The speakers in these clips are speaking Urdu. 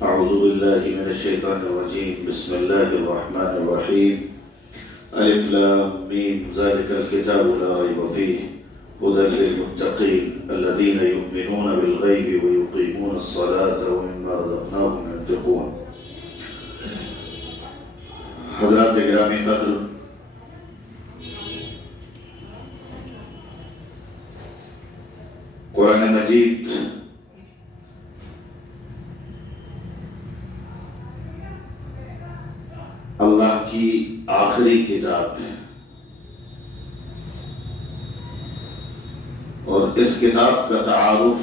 أعوذ بالله من الشيطان الرجيم. بسم الله الرحمن الرحيم. ألف لام ميم ذلك الكتاب لا ريب فيه هدى للمتقين الذين يؤمنون بالغيب ويقيمون الصلاة ومما رزقناهم ينفقون. حضرات گرامی قدر، قرآن مجید اللہ کی آخری کتاب ہے، اور اس کتاب کا تعارف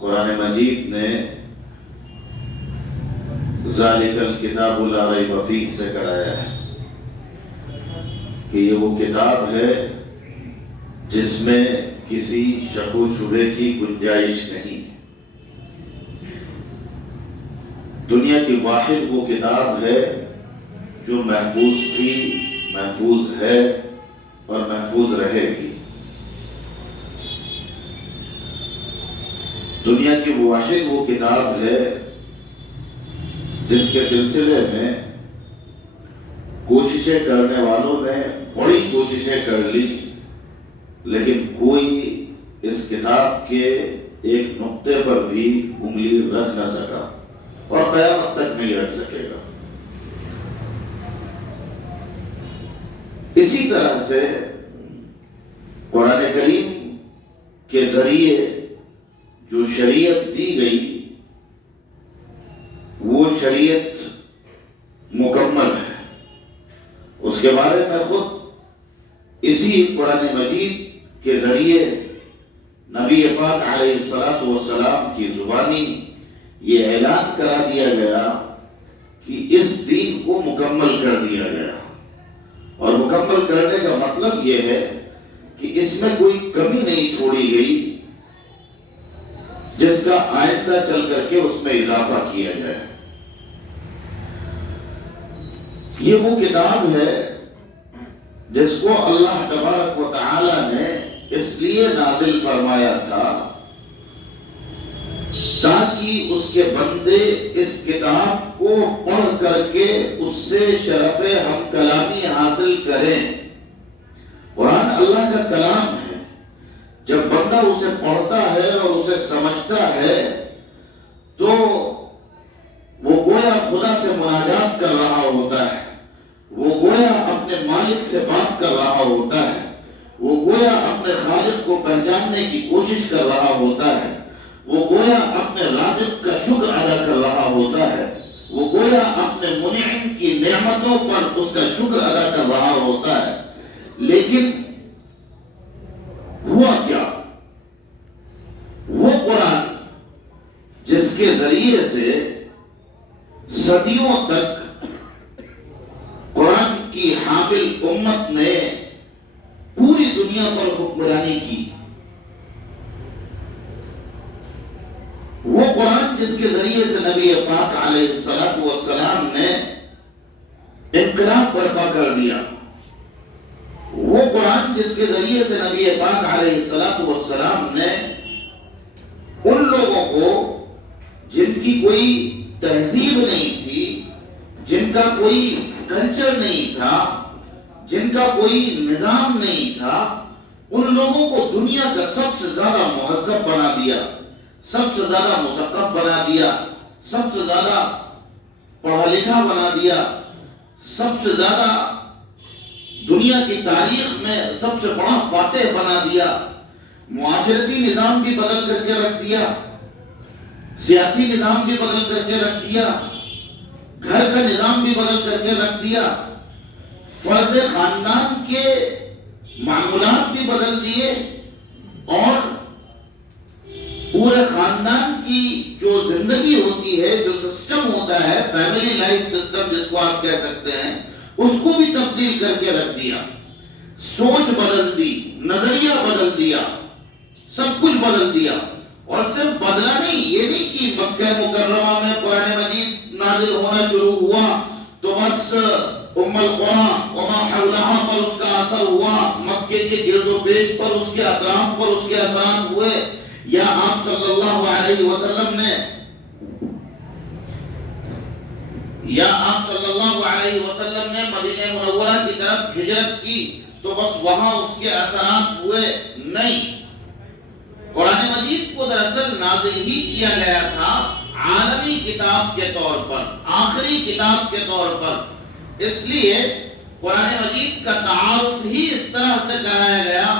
قرآن مجید نے ذالک الکتاب لا ریب فیہ سے کرایا ہے کہ یہ وہ کتاب ہے جس میں کسی شک و شبہ کی گنجائش نہیں. دنیا کی واحد وہ کتاب ہے جو محفوظ تھی، محفوظ ہے اور محفوظ رہے گی. دنیا کی واحد وہ کتاب ہے جس کے سلسلے میں کوششیں کرنے والوں نے بڑی کوششیں کر لی، لیکن کوئی اس کتاب کے ایک نقطے پر بھی انگلی رکھ نہ سکا اور قیامت تک نہیں رکھ سکے گا. اسی طرح سے قرآن کریم کے ذریعے جو شریعت دی گئی وہ شریعت مکمل ہے. اس کے بارے میں خود اسی قرآن مجید کے ذریعے نبی پاک علیہ السلام کی زبانی یہ اعلان کرا دیا گیا کہ اس دین کو مکمل کر دیا گیا. اور مکمل کرنے کا مطلب یہ ہے کہ اس میں کوئی کمی نہیں چھوڑی گئی جس کا آئندہ چل کر کے اس میں اضافہ کیا جائے. یہ وہ کتاب ہے جس کو اللہ تبارک و تعالی نے اس لیے نازل فرمایا تھا تاکہ اس کے بندے اس کتاب کو پڑھ کر کے اس سے شرف ہم کلامی حاصل کریں. قرآن اللہ کا کلام ہے. جب بندہ اسے پڑھتا ہے اور اسے سمجھتا ہے تو وہ گویا خدا سے مناجات کر رہا ہوتا ہے، وہ گویا اپنے مالک سے بات کر رہا ہوتا ہے، وہ گویا اپنے خالق کو پہچاننے کی کوشش کر رہا ہوتا ہے، وہ گویا اپنے رازق کا شکر ادا کر رہا ہوتا ہے، وہ گویا اپنے منعم کی نعمتوں پر اس کا شکر ادا کر رہا ہوتا ہے. لیکن ہوا کیا؟ وہ قرآن جس کے ذریعے سے صدیوں تک قرآن کی حامل امت نے پوری دنیا پر حکمرانی کی، وہ قرآن جس کے ذریعے سے نبی پاک علیہ السلام نے انقلاب برپا کر دیا، وہ قرآن جس کے ذریعے سے نبی پاک علیہ السلام نے ان لوگوں کو جن کی کوئی تہذیب نہیں تھی، جن کا کوئی کلچر نہیں تھا، جن کا کوئی نظام نہیں تھا، ان لوگوں کو دنیا کا سب سے زیادہ مہذب بنا دیا، سب سے زیادہ مثقف بنا دیا، سب سے زیادہ پڑھا لکھا بنا دیا، سب سے زیادہ دنیا کی تاریخ میں سب سے بڑا فاتح بنا دیا. معاشرتی نظام بھی بدل کر کے رکھ دیا، سیاسی نظام بھی بدل کر کے رکھ دیا، گھر کا نظام بھی بدل کر کے رکھ دیا، فرد خاندان کے معمولات بھی بدل دیے، اور پورے خاندان کی جو زندگی ہوتی ہے، جو سسٹم ہوتا ہے، فیملی لائف سسٹم جس کو آپ کہہ سکتے ہیں، اس کو بھی تبدیل کر کے رکھ دیا. سوچ بدل دی، نظریہ بدل دیا، سب کچھ بدل دیا. اور صرف بدلا نہیں، یہ نہیں کہ مکہ مکرمہ میں قرآن مجید نازل ہونا شروع ہوا تو بس ام القرى وما حولها پر اس کا اثر ہوا، مکے کے گرد و پیش پر، اس کے اطراف پر اس کے اثرات ہوئے، یا آپ صلی اللہ علیہ وسلم نے یا آپ صلی اللہ علیہ وسلم نے مدینہ منورہ کی طرف ہجرت کی تو بس وہاں اس کے اثرات ہوئے؟ نہیں، قرآن مجید کو دراصل نازل ہی کیا گیا تھا عالمی کتاب کے طور پر، آخری کتاب کے طور پر، اس لیے قرآن مجید کا تعارف ہی اس طرح سے کرایا گیا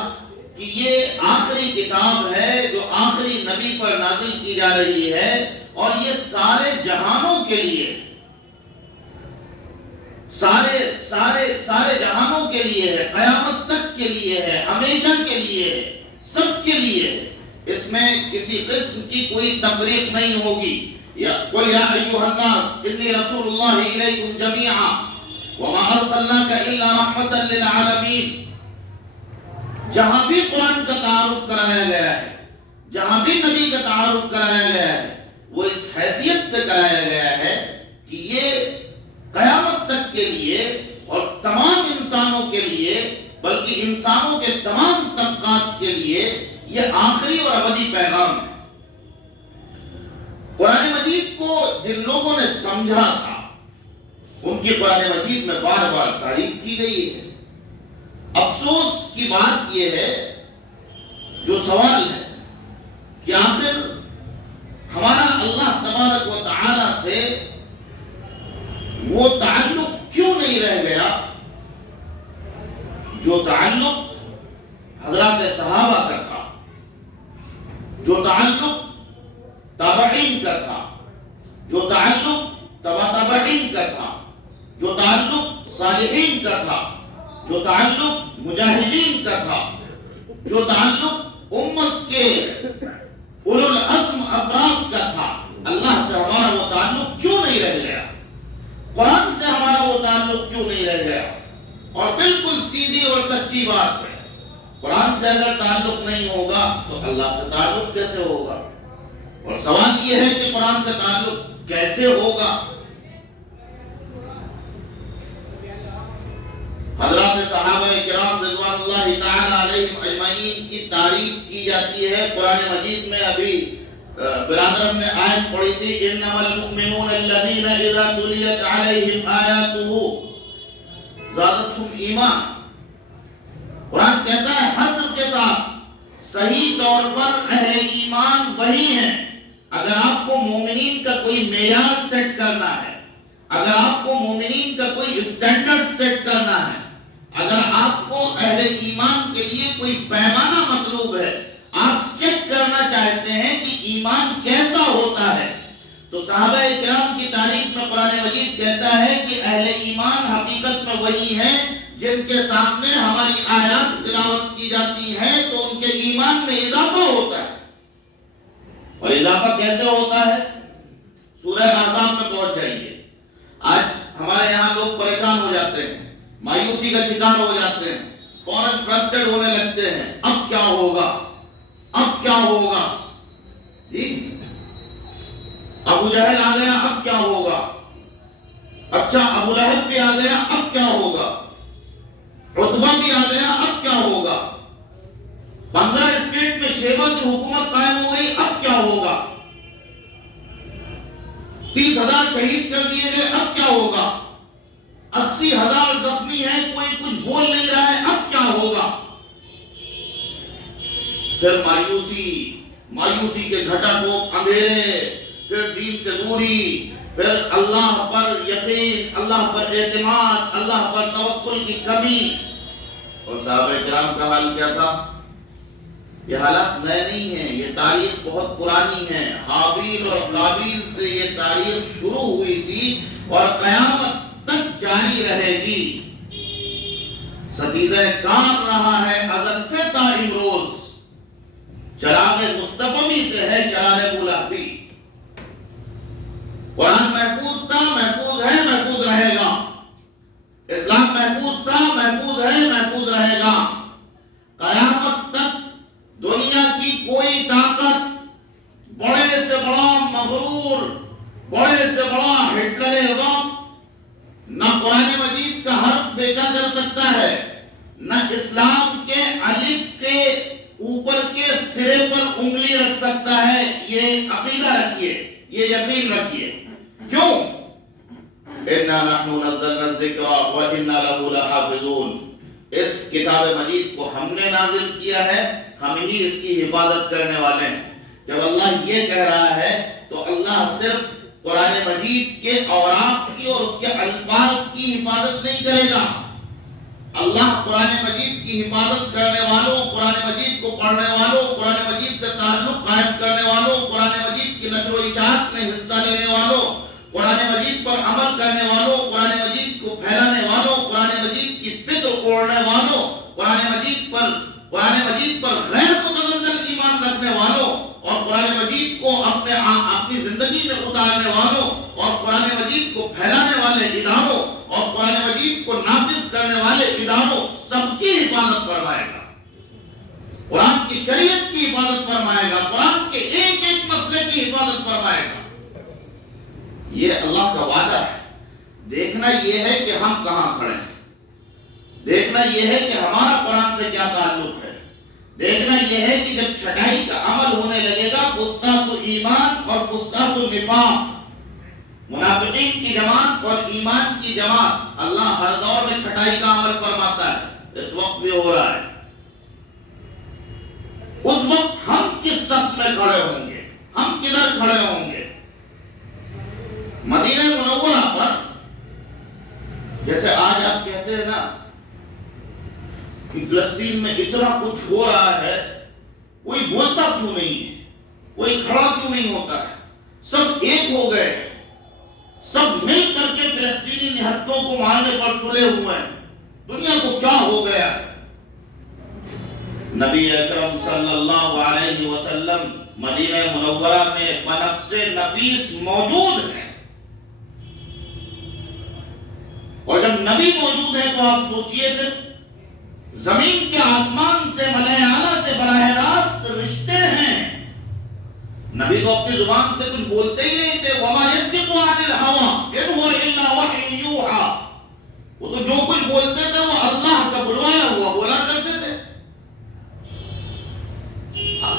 کہ یہ آخری کتاب ہے جو آخری نبی پر نازل کی جا رہی ہے، اور یہ سارے جہانوں کے لیے، سارے جہانوں کے لیے ہے، قیامت تک کے لیے ہے، ہمیشہ کے لیے ہے، سب کے لیے ہے، اس میں کسی قسم کی کوئی تفریق نہیں ہوگی۔ قُلْ يَا أَيُّهَا النَّاسُ إِنِّي رَسُولُ اللَّهِ إِلَيْكُمْ جَمِيعًا وَمَا أَرْسَلْنَاكَ إِلَّا رَحْمَةً لِلْعَالَمِينَ۔ جہاں بھی قرآن کا تعارف کرایا گیا ہے، جہاں بھی نبی کا تعارف کرایا گیا ہے، وہ اس حیثیت سے کرایا گیا ہے کہ یہ قیامت تک کے لیے اور تمام انسانوں کے لیے، بلکہ انسانوں کے تمام طبقات کے لیے یہ آخری اور ابدی پیغام ہے۔ قرآن مجید کو جن لوگوں نے سمجھا تھا ان کی قرآن مجید میں بار بار تعریف کی گئی ہے۔ افسوس کی بات یہ ہے، جو سوال ہے کہ آخر ہمارا اللہ تبارک و تعالی سے وہ تعلق کیوں نہیں رہ گیا جو تعلق حضرات صحابہ کا تھا، جو تعلق تابعین کا تھا، جو تعلق تبع تابعین کا تھا، جو تعلق صالحین کا تھا، جو تعلق مجاہدین کا تھا، جو تعلق امت کے اولو العزم افراد کا تھا۔ اللہ سے ہمارا وہ تعلق کیوں نہیں رہ گیا؟ قرآن سے ہمارا وہ تعلق کیوں نہیں رہ گیا؟ اور بالکل سیدھی اور سچی بات ہے، قرآن سے اگر تعلق نہیں ہوگا تو اللہ سے تعلق کیسے ہوگا؟ اور سوال یہ ہے کہ قرآن سے تعلق کیسے ہوگا؟ حضرات صحابہ کرام رضوان اللہ تعالی علیہم اجمعین کی تعریف کی جاتی ہے قرآن مجید میں۔ ابھی برادرم نے آیت پڑھی تھی، انما المؤمنون الذین اذا تلیت علیہم آیاتہ زادتہم ایمان۔ قرآن کہتا ہے حسب کے ساتھ صحیح طور پر اہل ایمان وہی ہیں۔ اگر آپ کو مومنین کا کوئی معیار سیٹ کرنا ہے، اگر آپ کو مومنین کا کوئی اسٹینڈرڈ سیٹ کرنا ہے، اگر آپ کو اہل ایمان کے لیے کوئی پیمانہ مطلوب ہے، آپ چیک کرنا چاہتے ہیں کہ ایمان کیسا ہوتا ہے، تو صحابہ کرام کی تعریف میں قرآن مجید کہتا ہے کہ اہل ایمان حقیقت میں وہی ہیں جن کے سامنے ہماری آیات تلاوت کی جاتی ہے تو ان کے ایمان میں اضافہ ہوتا ہے۔ اور اضافہ کیسے ہوتا ہے؟ سورہ احزاب میں پہنچ جائیے۔ آج ہمارے یہاں لوگ پریشان ہو جاتے ہیں، مایوسی کا شکار ہو جاتے ہیں، فوراً فرسٹریٹ ہونے لگتے ہیں، اب کیا ہوگا، اب کیا ہوگا؟ جی ابو جہل آ گیا، اب کیا ہوگا؟ اچھا ابو لہب بھی آ گیا، اب کیا ہوگا؟ عتبہ بھی آ گیا، اب کیا ہوگا؟ 15 اسٹیٹ میں شیبہ کی حکومت قائم ہو گئی، اب کیا ہوگا؟ 30,000 شہید کر دیے گئے، اب کیا ہوگا؟ 80,000 زخمی ہیں، کوئی کچھ بول نہیں رہا ہے، اب کیا ہوگا؟ پھر مایوسی کے گھٹا کو اندھیرے، پھر دین سے دوری، پھر اللہ پر یقین، اللہ پر اعتماد، اللہ پر توکل کی کمی۔ اور صحابہ کرام کا حال کیا تھا؟ یہ حالات نئے نہیں ہیں، یہ تاریخ بہت پرانی ہے۔ حابیل اور قابیل سے یہ تاریخ شروع ہوئی تھی اور قیامت تک جاری رہے گی۔ ستیزہ کار رہا ہے ازل سے تا امروز، چراغ مصطفی سے ہے شرار بولہبی۔ قرآن محفوظ تھا، محفوظ ہے، محفوظ رہے گا۔ اسلام محفوظ تھا، محفوظ ہے، محفوظ رہے گا۔ قیامت تک دنیا کی کوئی طاقت بڑے سے بڑا مغرور، بڑے سے بڑا ہٹلر وقت نہ قرآن مجید کا حرف بیچا کر سکتا ہے، نہ اسلام کے الف کے اوپر کے سرے پر انگلی رکھ سکتا ہے۔ یہ عقیدہ رکھیے، یہ یقین رکھیے۔ کیوں؟ اِنَّا نَحْنُ نَزَّلْنَا الذِّكْرَ وَإِنَّا لَهُ لَحَافِظُونَ، اس کتاب مجید کو ہم نے نازل کیا ہے، ہم ہی اس کی حفاظت کرنے والے ہیں۔ جب اللہ یہ کہہ رہا ہے تو اللہ صرف قرآن مجید کے اوراق کی اور اس کے الفاظ کی حفاظت نہیں کرے گا۔ اللہ قرآن مجید کی حفاظت کرنے والوں، قرآن مجید کو پڑھنے والوں، قرآن مجید سے تعلق قائم کرنے والوں، قرآن مجید کی نشر و اشاعت میں حصہ لینے والوں، قرآن مجید پر عمل کرنے والوں، قرآن مجید کو پھیلانے والوں، قرآن مجید کی فکر اوڑھنے والوں، قرآن مجید پر غیر متزلزل ایمان رکھنے والوں، اور قرآن مجید کو اپنی زندگی میں اتارنے والوں، اور قرآن مجید کو پھیلانے والے اداروں، اور قرآن مجید کو نافذ کرنے والے اداروں، سب کی حفاظت فرمائے گا۔ قرآن کی شریعت کی حفاظت فرمائے گا، قرآن کے ایک ایک مسئلے کی حفاظت فرمائے گا۔ یہ اللہ کا وعدہ ہے۔ دیکھنا یہ ہے کہ ہم کہاں کھڑے ہیں، دیکھنا یہ ہے کہ ہمارا قرآن سے کیا تعلق ہے، دیکھنا یہ ہے کہ جب چھٹائی کا عمل ہونے لگے گا، فسطاط ایمان اور فسطاط نفاق، منافقین کی جماعت اور ایمان کی جماعت، اللہ ہر دور میں چھٹائی کا عمل فرماتا ہے، اس وقت بھی ہو رہا ہے۔ اس وقت ہم کس صف میں کھڑے ہوں گے، ہم کدھر کھڑے ہوں گے؟ مدینہ منورہ پر جیسے آج آپ کہتے ہیں نا کہ فلسطین میں اتنا کچھ ہو رہا ہے، کوئی بولتا کیوں نہیں ہے، کوئی کھڑا کیوں نہیں ہوتا ہے؟ سب ایک ہو گئے ہیں، سب مل کر کے فلسطینی نہتوں کو مارنے پر تلے ہوئے ہیں۔ دنیا کو کیا ہو گیا؟ نبی اکرم صلی اللہ علیہ وسلم مدینہ منورہ میں بنفس نفیس موجود ہیں، اور جب نبی موجود ہے تو آپ سوچئے پھر زمین کے آسمان سے ملائے اعلیٰ سے براہ راست رشتے ہیں۔ نبی تو اپنی زبان سے کچھ بولتے ہی نہیں تھے، وَمَا يَنطِقُ عَنِ الْهَوَىٰ إِنْ هُوَ إِلَّا وَحْيٌ يُوحَىٰ، وہ تو جو کچھ بولتے تھے وہ اللہ کا بلوایا ہوا بولا کرتے تھے۔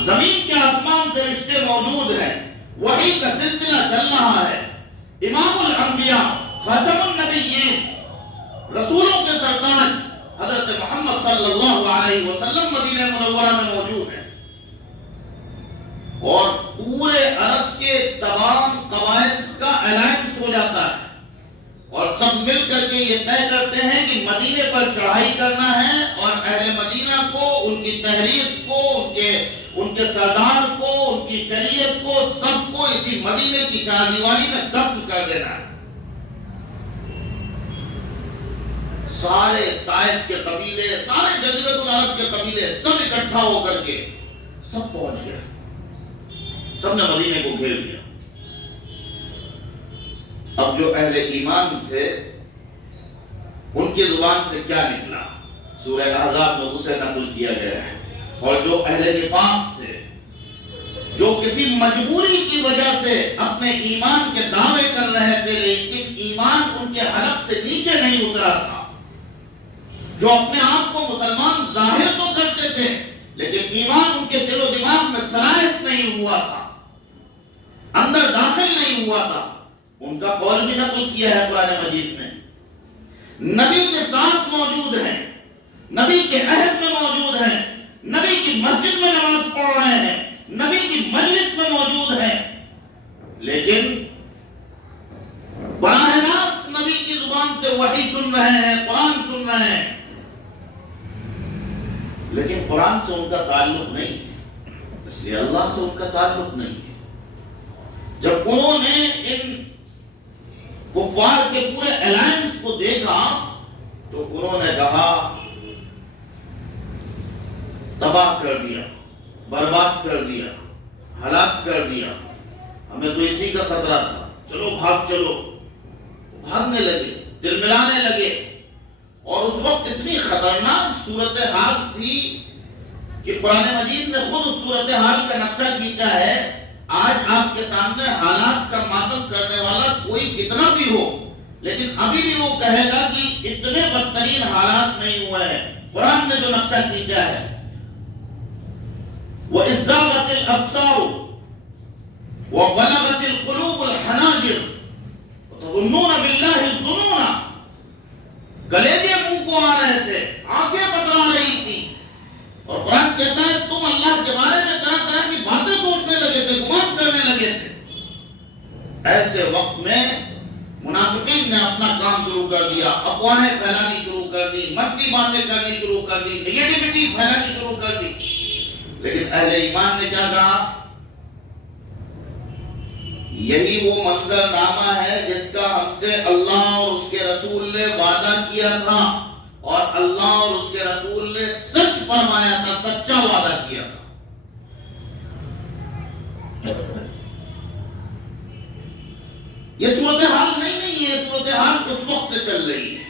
زمین کے آسمان سے رشتے موجود ہیں، وحی کا سلسلہ چل رہا ہے۔ امام الانبیاء، خاتم النبیین، رسولوں کے سردار حضرت محمد صلی اللہ علیہ وسلم مدینہ منورہ میں موجود ہیں، اور پورے عرب کے تمام قبائل کا الائنس ہو جاتا ہے، اور سب مل کر کے یہ طے کرتے ہیں کہ مدینے پر چڑھائی کرنا ہے، اور اہل مدینہ کو، ان کی تحریک کو، ان کے سردار کو، ان کی شریعت کو، سب کو اسی مدینے کی چار دیواری میں دفن کر دینا ہے۔ سارے طائف کے قبیلے، سارے جزیرۃ العرب کے قبیلے سب اکٹھا ہو کر کے سب پہنچ گئے، سب نے مدینے کو گھیر لیا۔ اب جو اہل ایمان تھے ان کی زبان سے کیا نکلا، سورہ احزاب میں اسے نقل کیا گیا ہے۔ اور جو اہل نفاق تھے، جو کسی مجبوری کی وجہ سے اپنے ایمان کے دعوے کر رہے تھے لیکن ایمان ان کے حلق سے نیچے نہیں اترا تھا، جو اپنے آپ کو مسلمان ظاہر تو کرتے تھے لیکن ایمان ان کے دل و دماغ میں سرایت نہیں ہوا تھا، اندر داخل نہیں ہوا تھا، ان کا قول بھی نقل کیا ہے قرآن مجید میں۔ نبی کے ساتھ موجود ہیں، نبی کے عہد میں موجود ہیں، نبی کی مسجد میں نماز پڑھ رہے ہیں، نبی کی مجلس میں موجود ہیں، لیکن براہ راست نبی کی زبان سے وحی سن رہے ہیں، قرآن سن رہے ہیں، لیکن قرآن سے ان کا تعلق نہیں ہے، اس لیے اللہ سے ان کا تعلق نہیں ہے۔ جب انہوں نے ان کفار کے پورے الائنس کو دیکھا تو انہوں نے کہا تباہ کر دیا، برباد کر دیا، ہلاک کر دیا، ہمیں تو اسی کا خطرہ تھا، چلو بھاگ چلو۔ بھاگنے لگے، تلملانے لگے، اور اس وقت اتنی خطرناک صورتحال تھی کہ قرآن مجید نے خود اس صورتحال کا نقشہ کھینچا ہے۔ آج آپ کے سامنے حالات کا ماتم کرنے والا کوئی کتنا بھی ہو، لیکن ابھی بھی وہ کہے گا کہ اتنے بدترین حالات نہیں ہوئے ہیں۔ قرآن نے جو نقشہ کھینچا ہے، وَإِذْ زَاغَتِ الْأَبْصَارُ وَبَلَغَتِ الْقُلُوبُ الْحَنَاجِرَ، تو یظنون باللہ الظنون، گلیجے منہ کو آ رہے تھے، آنکھیں بتلا رہی تھی، اور قرآن کہتا ہے تم اللہ کے بارے میں طرح طرح کی باتیں سوچنے لگے تھے، گمان کرنے لگے تھے۔ ایسے وقت میں منافقین نے اپنا کام شروع کر دیا، افواہیں پھیلانی شروع کر دی، منفی باتیں کرنی شروع کر دی، نیگیٹیوٹی پھیلانی شروع کر دی۔ لیکن اہل ایمان نے کیا کہا؟ یہی وہ منظر نامہ ہے جس کا ہم سے اللہ اور اس کے رسول نے وعدہ کیا تھا، اور اللہ اور اس کے رسول نے سچ فرمایا تھا، سچا وعدہ کیا تھا۔ یہ صورتحال نہیں ہے، یہ صورتحال اس وقت سے چل رہی ہے۔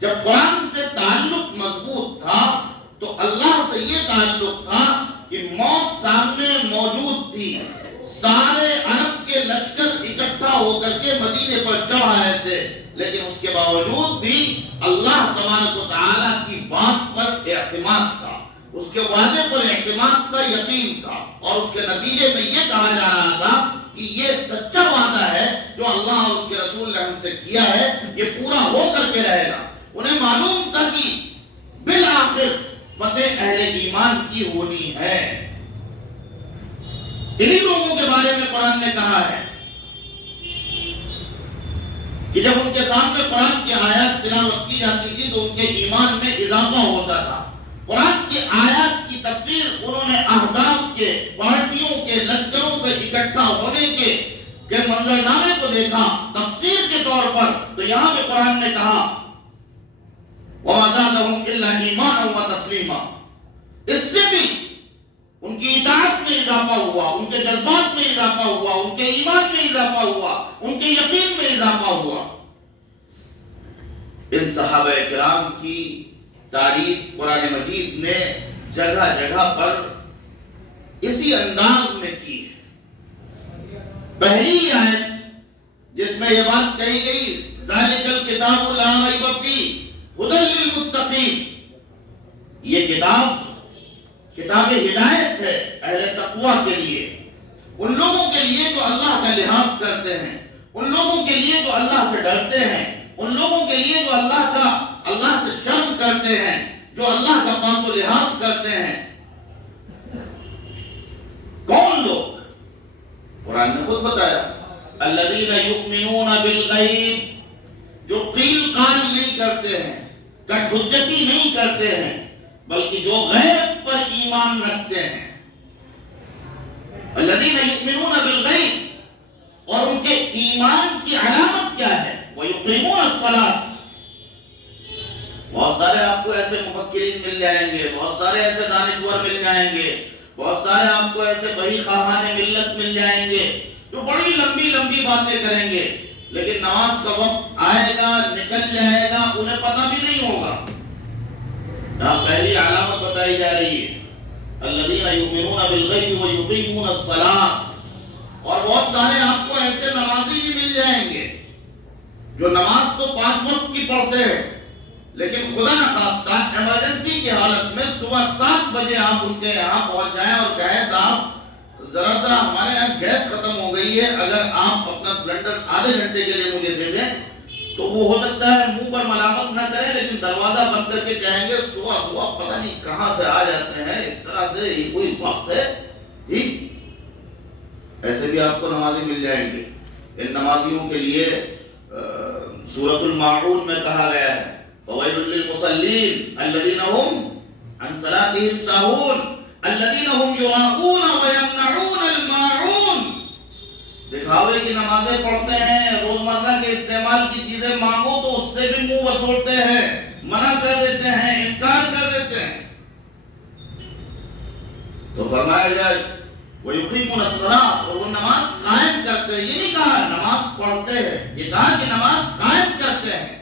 جب قرآن سے تعلق مضبوط تھا تو اللہ سے یہ تعلق تھا کہ موت سامنے موجود تھی، سارے عرب کے لشکر اکٹھا ہو کر کے مدینے پر چڑھ آئے تھے، لیکن اس کے باوجود بھی اللہ تبارک و تعالیٰ کی بات پر اعتماد تھا، اس کے وعدے پر اعتماد تھا، یقین تھا، اور اس کے نتیجے میں یہ کہا جا رہا تھا کہ یہ سچا وعدہ ہے جو اللہ اور اس کے رسول نے ہم سے کیا ہے، یہ پورا ہو کر کے رہے گا۔ انہیں معلوم تھا کہ بالآخر فتح اہل ایمان کی ہونی ہے۔ انہی لوگوں کے بارے میں قرآن نے کہا ہے کہ جب ان کے سامنے قرآن کی آیات تلاوت کی جاتی تھی تو ان کے ایمان میں اضافہ ہوتا تھا۔ قرآن کی آیات کی تفسیر انہوں نے احزاب کے، پارٹیوں کے، لشکروں کے اکٹھا ہونے کے منظرنامے کو دیکھا تفسیر کے طور پر، تو یہاں پہ قرآن نے کہا وَمَا زَادَهُمْ إِلَّا إِيمَانًا وَتَسْلِيمًا، اس سے بھی ان کی اطاعت میں اضافہ ہوا، ان کے جذبات میں اضافہ ہوا، ان کے ایمان میں اضافہ ہوا، ان کے یقین میں اضافہ ہوا۔ ان صحابہ کرام کی تعریف قرآن مجید نے جگہ جگہ پر اسی انداز میں کی ہے۔ پہلی آیت جس میں یہ بات کہی گئی ذَلِكَ الْكِتَابُ لَا رَيْبَ فِيهِ هُدًى لِّلْمُتَّقِينَ، یہ کتاب ہدایت ہے اہل تقوی کے لیے، ان لوگوں کے لیے جو اللہ کا لحاظ کرتے ہیں، ان لوگوں کے لیے جو اللہ سے ڈرتے ہیں، ان لوگوں کے لیے جو اللہ سے شرم کرتے ہیں، جو اللہ کا پاس و لحاظ کرتے ہیں۔ کون لوگ؟ قرآن نے خود بتایا الذین یؤمنون بالغیب، جو قیل قال نہیں کرتے ہیں، کٹ حجتی نہیں کرتے ہیں، بلکہ جو غیب پر ایمان رکھتے ہیں۔ الذین یؤمنون بالغیب، اور ان کے ایمان کی علامت کیا ہے؟ وَيُقِيمُونَ الصَّلَاةَ۔ بہت سارے آپ کو ایسے مفکرین مل جائیں گے، بہت سارے ایسے دانشور مل جائیں گے، بہت سارے آپ کو ایسے بڑی خواہان ملت مل جائیں گے جو بڑی لمبی لمبی باتیں کریں گے، لیکن نماز کا وقت آئے گا، نکل جائے گا، انہیں پتہ بھی نہیں ہوگا۔ یہاں پہلی علامت بتائی جا رہی ہے الذین یؤمنون بالغیب ویقیمون الصلاۃ۔ اور بہت سارے آپ کو ایسے نمازی بھی مل جائیں گے جو نماز تو 5 وقت کی پڑھتے ہیں، لیکن خدا نخواستہ ایمرجنسی کی حالت میں صبح 7 بجے آپ ان کے یہاں پہنچ جائیں اور کہیں صاحب ذرا سا ہمارے یہاں گیس ختم ہو گئی ہے، اگر آپ اپنا سلنڈر آدھے گھنٹے کے لیے مجھے دے دیں، تو وہ ہو سکتا ہے منہ پر ملامت نہ کریں، لیکن دروازہ بند کر کے کہیں گے صبح صبح پتہ نہیں کہاں سے آ جاتے ہیں، اس طرح سے یہ کوئی وقت ہے؟ ٹھیک، ایسے بھی آپ کو نمازی مل جائیں گے۔ ان نمازیوں کے لیے سورۃ الماعون میں کہا گیا ہے فویل للمصلین الذین هم عن صلاتهم ساہون الذین هم یراؤون ویمنعون الماعون، دکھاوے کی نمازیں پڑھتے ہیں، روزمرہ کے استعمال کی چیزیں مانگو تو اس سے بھی منہ بسوڑتے ہیں، منع کر دیتے ہیں، انکار کر دیتے ہیں۔ تو فرمایا جائے وَيُقِيمُونَ الصَّلَاةَ، اور وہ نماز قائم کرتے ہیں۔ یہ نہیں کہا نماز پڑھتے ہیں، یہ کہا کہ نماز قائم کرتے ہیں،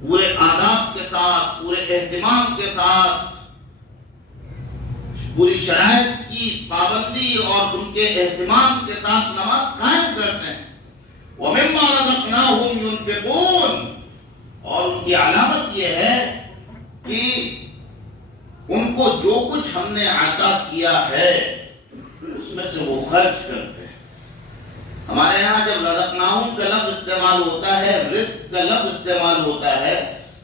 پورے آداب کے ساتھ، پورے اہتمام کے ساتھ، پوری شرائط کی پابندی اور ان کے اہتمام کے ساتھ نماز قائم کرتے ہیں۔ وَمِمَّا رَزَقْنَاهُمْ يُنْفِقُونَ، اور ان کی علامت یہ ہے کہ ان کو جو کچھ ہم نے عطا کیا ہے اس میں سے وہ خرچ کرتے ہیں۔ ہمارے یہاں جب رزقناہم کا لفظ استعمال استعمال ہوتا ہے، رزق کا لفظ استعمال ہوتا ہے،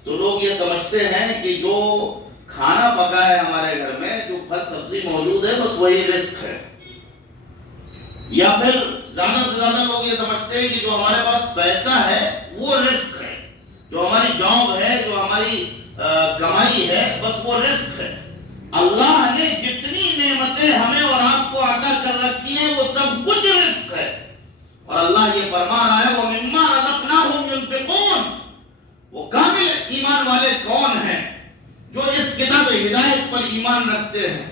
تو لوگ یہ سمجھتے ہیں کہ جو کھانا پکا ہے ہمارے گھر میں، جو پھل سبزی موجود ہے، بس وہی رزق ہے. یا پھر زیادہ سے زیادہ لوگ یہ سمجھتے ہیں کہ جو ہمارے پاس پیسہ ہے وہ رزق ہے، جو ہماری جاب ہے، جو ہماری کمائی ہے، بس وہ رزق ہے. اللہ نے جتنی نعمتیں ہمیں اور آپ کو عطا کر رکھی ہیں وہ سب کچھ رزق ہے. اور اللہ یہ فرما رہا ہے وَمِمَّا رَزَقْنَاهُمْ يُنْفِقُونَ. وہ کامل ایمان والے کون ہیں جو اس کتاب ہدایت پر ایمان رکھتے ہیں؟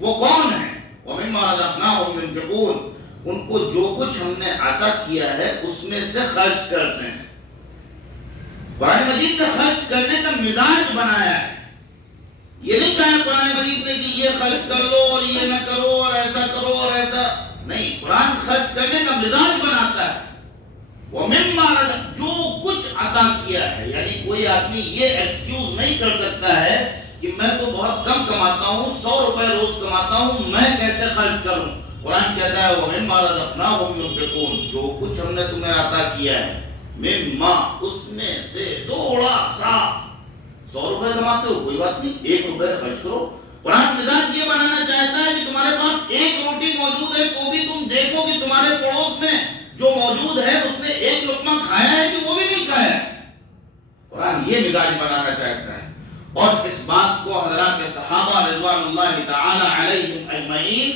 وہ کون ہیں؟ وَمِمَّا رَزَقْنَاهُمْ يُنْفِقُونَ. ان کو جو کچھ ہم نے عطا کیا ہے اس میں سے خرچ کرتے ہیں. قرآن مجید نے خرچ کرنے کا مزاج بنایا ہے. یہ نہیں کہا قرآن مجید نے کہ یہ خرچ کر لو اور یہ نہ کرو اور ایسا کرو اور ایسا نہیں. قرآن خرچ کرنے کا مزاج بناتا ہے. وَمِمَّا جو کچھ عطا کیا ہے، یعنی کوئی آدمی یہ ایکسکیوز نہیں کر سکتا ہے کہ میں تو بہت کم کماتا ہوں، 100 روپے روز کماتا ہوں، میں کیسے خرچ کروں. قرآن کہتا ہے وَمِمَّا رَزَقْنَاهُمْ يُنْفِقُونَ. جو کچھ ہم نے تمہیں عطا کیا ہے، مما اس میں سے تھوڑا سا. 100 روپے کماتے ہو کوئی بات نہیں، 1 روپے خرچ کرو. قرآن مزاج یہ بنانا چاہتا ہے کہ تمہارے پاس 1 روٹی موجود ہے تو بھی تم دیکھو کہ تمہارے پڑوس میں جو موجود ہے اس نے 1 لقمہ کھایا ہے کہ وہ بھی نہیں کھایا ہے. قرآن یہ مزاج بنانا چاہتا ہے. اور اس بات کو حضرات صحابہ رضوان اللہ تعالی علیہم اجمعین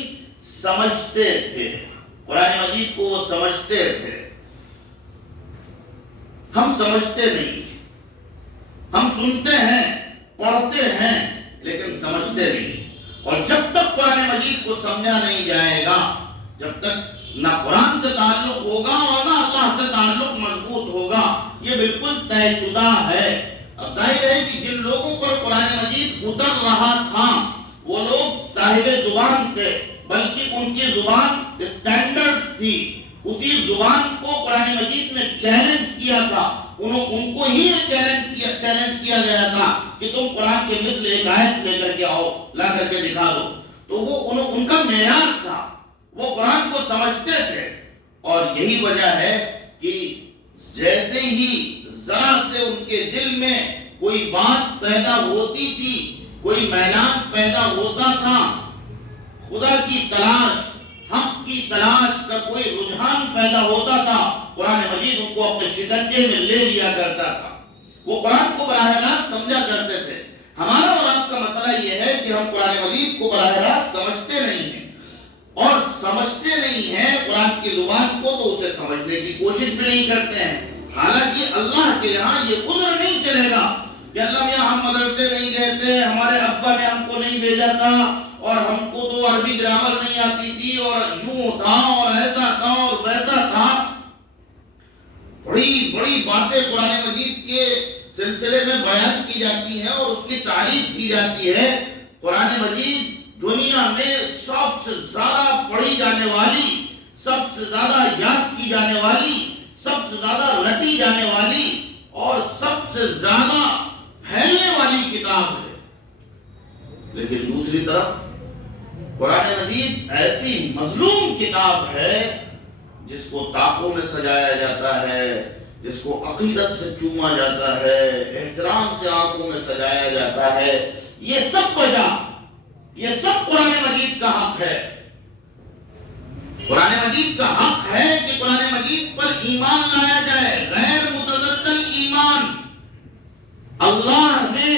سمجھتے تھے. قرآن مجید کو وہ سمجھتے تھے. ہم سمجھتے نہیں، ہم سنتے ہیں، پڑھتے ہیں، لیکن سمجھتے نہیں. اور جب تک قرآن مجید کو سمجھا نہیں جائے گا، جب تک نہ قرآن سے تعلق ہوگا اور نہ اللہ سے تعلق مضبوط ہوگا. یہ بالکل طے شدہ ہے. اب ظاہر ہے کہ جن لوگوں پر قرآن مجید اتر رہا تھا وہ لوگ صاحب زبان تھے، بلکہ ان کی زبان اسٹینڈرڈ تھی. اسی زبان کو قرآن مجید نے چیلنج کیا تھا. ان کو ہی چیلنج کیا گیا تھا کہ تم قرآن کے مثل ایک آیت لے کر کے آؤ، لا کر کے دکھا دو. تو وہ ان کا معیار تھا. وہ قرآن کو سمجھتے تھے. اور یہی وجہ ہے کہ جیسے ہی ذرا سے ان کے دل میں کوئی بات پیدا ہوتی تھی، کوئی میلان پیدا ہوتا تھا، خدا کی تلاش، حق کی تلاش کا کوئی رجحان پیدا ہوتا تھا، قرآن مجید ان کو اپنے شکنجے میں لے لیا کرتا تھا. وہ قرآن کو براہ راست سمجھا کرتے تھے. ہمارا اور آپ کا مسئلہ یہ ہے کہ ہم قرآن مجید کو براہ راست سمجھتے نہیں ہیں، اور سمجھتے نہیں ہیں قرآن کی زبان کو تو اسے سمجھنے کی کوشش بھی نہیں کرتے ہیں. حالانکہ اللہ کے یہاں یہ عذر نہیں چلے گا کہ اللہ میاں ہم مدرسے نہیں گئے تھے، ہمارے ابا نے ہم کو نہیں بھیجا تھا، اور ہم کو تو عربی گرامر نہیں آتی تھی، اور یوں تھا اور ایسا تھا اور ویسا تھا. بڑی بڑی باتیں قرآن مجید کے سلسلے میں بیان کی جاتی ہیں اور اس کی تعریف کی جاتی ہے. قرآن مجید دنیا میں سب سے زیادہ پڑھی جانے والی، سب سے زیادہ یاد کی جانے والی، سب سے زیادہ رٹی جانے والی اور سب سے زیادہ پھیلنے والی کتاب ہے. لیکن دوسری طرف قرآن مجید ایسی مظلوم کتاب ہے جس کو طاقوں میں سجایا جاتا ہے، جس کو عقیدت سے چوما جاتا ہے، احترام سے آنکھوں میں سجایا جاتا ہے. یہ سب وجہ، یہ سب قرآن مجید کا حق ہے. قرآن مجید کا حق ہے کہ قرآن مجید پر ایمان لایا جائے، غیر متزلزل ایمان. اللہ نے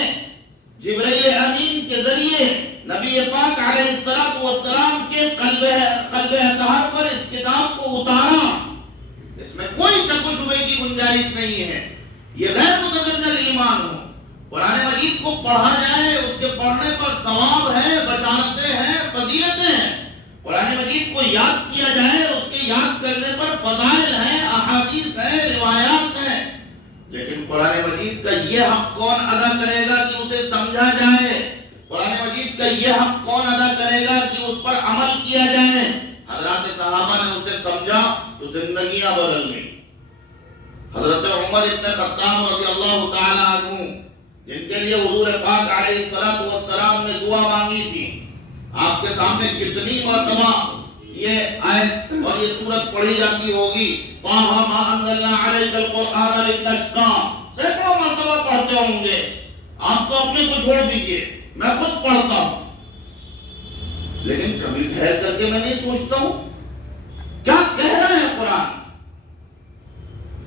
جبرائیل امین کے ذریعے نبی پاک علیہ السلام کے قلب اطہر پر اس کتاب کو اتارا. اس میں کوئی شک و شبہ کی گنجائش نہیں ہے. یہ غیر متزلزل ایمان ہو. قرآن مجید کو پڑھا جائے، اس کے پڑھنے پر ثواب ہے، بشارتیں ہیں، فضیلتیں ہیں. قرآن مجید کو یاد کیا جائے، اس کے یاد کرنے پر فضائل ہیں، احادیث ہیں، روایات ہیں. لیکن قرآن مجید کا یہ حق کون ادا کرے گا کہ اسے سمجھا جائے؟ قرآن مجید کا یہ حق کون ادا کرے گا کہ اس پر عمل کیا جائے؟ حضرات صحابہ نے اسے سمجھا تو زندگیاں بدل گئی. حضرت عمر ابن خطاب رضی اللہ تعالی عنہ، جن کے لیے حضور پاک علیہ السلام نے دعا مانگی تھی، آپ کے سامنے کتنی مرتبہ یہ آیت اور یہ سورت پڑھی جاتی ہوگی، طٰہَ مَا أَنزَلْنَا عَلَيْكَ الْقُرْآنَ لِتَشْقَىٰ، سینکڑوں مرتبہ پڑھتے ہوں گے. آپ تو اپنے کو چھوڑ دیجئے، میں خود پڑھتا ہوں، لیکن کبھی ٹھہر کر کے میں نہیں سوچتا ہوں کیا کہہ رہا ہے قرآن.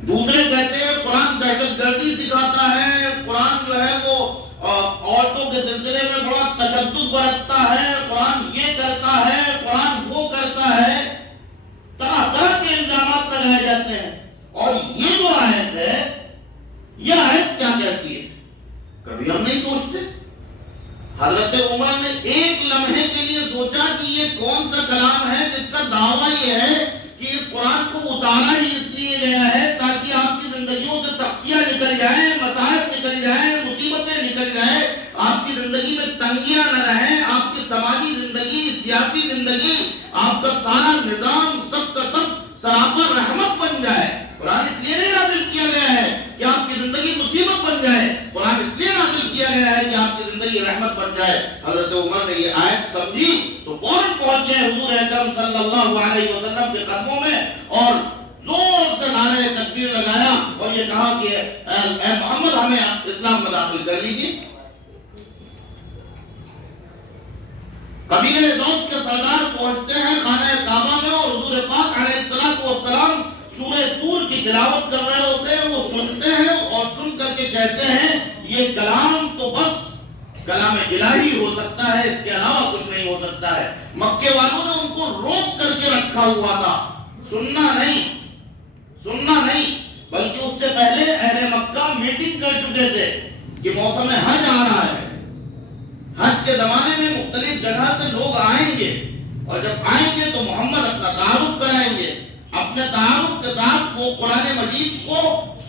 دوسرے کہتے ہیں قرآن دہشت گردی سکھاتا ہے، قرآن جو ہے وہ عورتوں کے سلسلے میں بڑا تشدد برتتا ہے، قرآن یہ کرتا ہے، قرآن وہ کرتا ہے، طرح طرح کے الزامات لگائے جاتے ہیں. اور یہ جو آیت ہے، یہ آیت کیا کہتی ہے کبھی ہم نہیں سوچتے. حضرت عمر نے ایک لمحے کے لیے سوچا کہ یہ کون سا کلام ہے جس کا دعویٰ یہ ہے کہ اس قرآن کو اتارا ہی اس لیے گیا ہے تاکہ آپ کی زندگیوں سے سختیاں نکل جائیں، مصائب نکل جائیں، مصیبتیں نکل جائیں، آپ کی زندگی میں تنگیاں نہ رہیں، آپ کی سماجی زندگی، سیاسی زندگی، آپ کا سارا نظام سب کا سب سراپر رحمت بن جائے. قرآن اس لیے نہیں نازل کیا گیا ہے کہ آپ کی زندگی مصیبت بن جائے، قرآن اس لیے نازل کیا گیا ہے کہ آپ کی زندگی رحمت بن جائے. حضرت عمر نے یہ آیت سمجھی تو فوراً پہنچ گئے حضور اکرم صلی اللہ علیہ وسلم کے قدموں میں اور زور سے نعرہ تکبیر لگایا اور یہ کہا کہ اے محمد ہمیں اسلام میں داخل کر لیجیے. قبیلہ دوس کے سردار پہنچتے ہیں خانہ کعبہ میں اور حضور پاک علیہ السلام سورہ طور کی تلاوت کر رہے ہوتے ہیں. وہ سنتے ہیں اور سن کر کے کہتے ہیں یہ کلام تو بس کلام الہی ہو سکتا ہے، اس کے علاوہ کچھ نہیں ہو سکتا ہے. مکے والوں نے ان کو روک کر کے رکھا ہوا تھا، سننا نہیں، بلکہ اس سے پہلے اہل مکہ میٹنگ کر چکے تھے کہ موسم حج آ رہا ہے، حج کے زمانے میں مختلف جگہ سے لوگ آئیں گے اور جب آئیں گے تو محمد اپنا تعارف کرائیں گے، اپنے تعارف کے ساتھ وہ قرآن مجید کو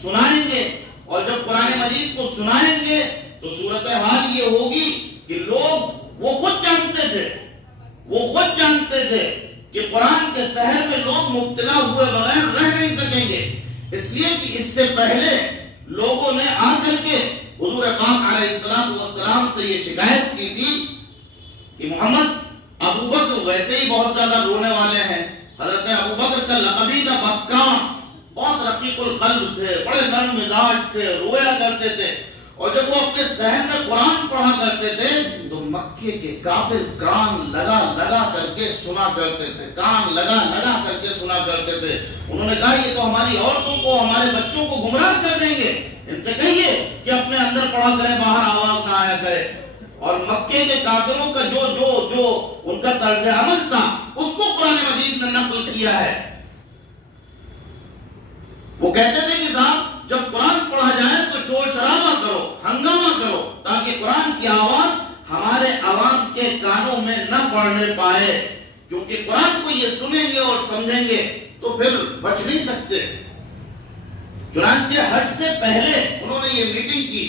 سنائیں گے اور جب قرآن مجید کو سنائیں گے تو صورتحال یہ ہوگی کہ لوگ وہ خود جانتے تھے کہ قرآن کے سحر میں لوگ مبتلا ہوئے بغیر رہ نہیں سکیں گے. اس لیے کہ اس سے پہلے لوگوں نے آ کر کے حضور پاک علیہ السلام سے یہ شکایت کی تھی کہ محمد ابو بکر ویسے ہی بہت زیادہ رونے والے ہیں. حضرت ابو بکر کا لقب ہی تھا بکا، بہت رقیق القلب تھے، بڑے نرم مزاج تھے، رویا کرتے تھے. اور جب وہ اپنے صحن میں قرآن پڑھا کرتے تھے تو مکے کے کافر کان لگا کر کے سنا کرتے تھے، انہوں نے کہا یہ تو ہماری عورتوں کو، ہمارے بچوں کو گمراہ کر دیں گے، ان سے کہیے کہ اپنے اندر پڑھا کریں، باہر آواز نہ آیا کرے. اور مکے کے کافروں کا جو ان کا طرز عمل تھا اس کو قرآن مجید نے نقل کیا ہے. وہ کہتے تھے کہ صاحب جب قرآن پڑھا جائے تو شور شرابہ کرو، ہنگامہ کرو، تاکہ قرآن کی آواز ہمارے عوام کے کانوں میں نہ پڑنے پائے، کیونکہ قرآن کو یہ سنیں گے اور سمجھیں گے تو پھر بچ نہیں سکتے. چنانچہ حج سے پہلے انہوں نے یہ میٹنگ کی.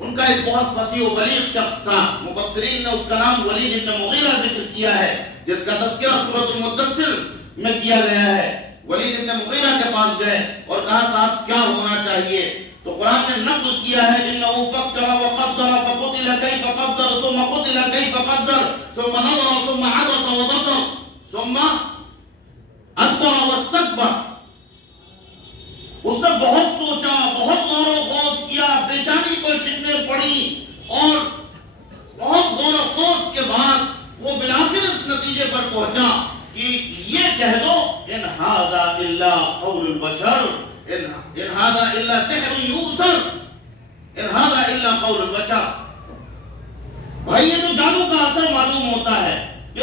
ان کا ایک بہت فصیح و بلیغ شخص تھا، مفسرین نے اس کا نام ولید بن مغیرہ ذکر کیا ہے، جس کا تذکرہ سورۃ المدثر میں کیا گیا ہے. ولید بن مغیرہ کے پاس گئے اور کہا صاحب کیا ہونا چاہیے؟ تو قرآن نے نقل کیا ہے انہو فکر وقدر فقتل کیف قدر ثم قتل کیف قدر ثم نظر ثم عبس وبصر ثم ادبر واستكبر. اس نے بہت سوچا، بہت غور و خوض کیا، پیشانی پر چکنیں پڑی اور بہت غور و خوض کے بعد وہ بالآخر اس نتیجے پر پہنچا کہ یہ کہہ دو ان ھذا الا قول البشر، ان ھذا الا سحر یؤثر، ان ھذا الا قول البشر. بھائی یہ تو جادو کا اثر معلوم ہوتا ہے،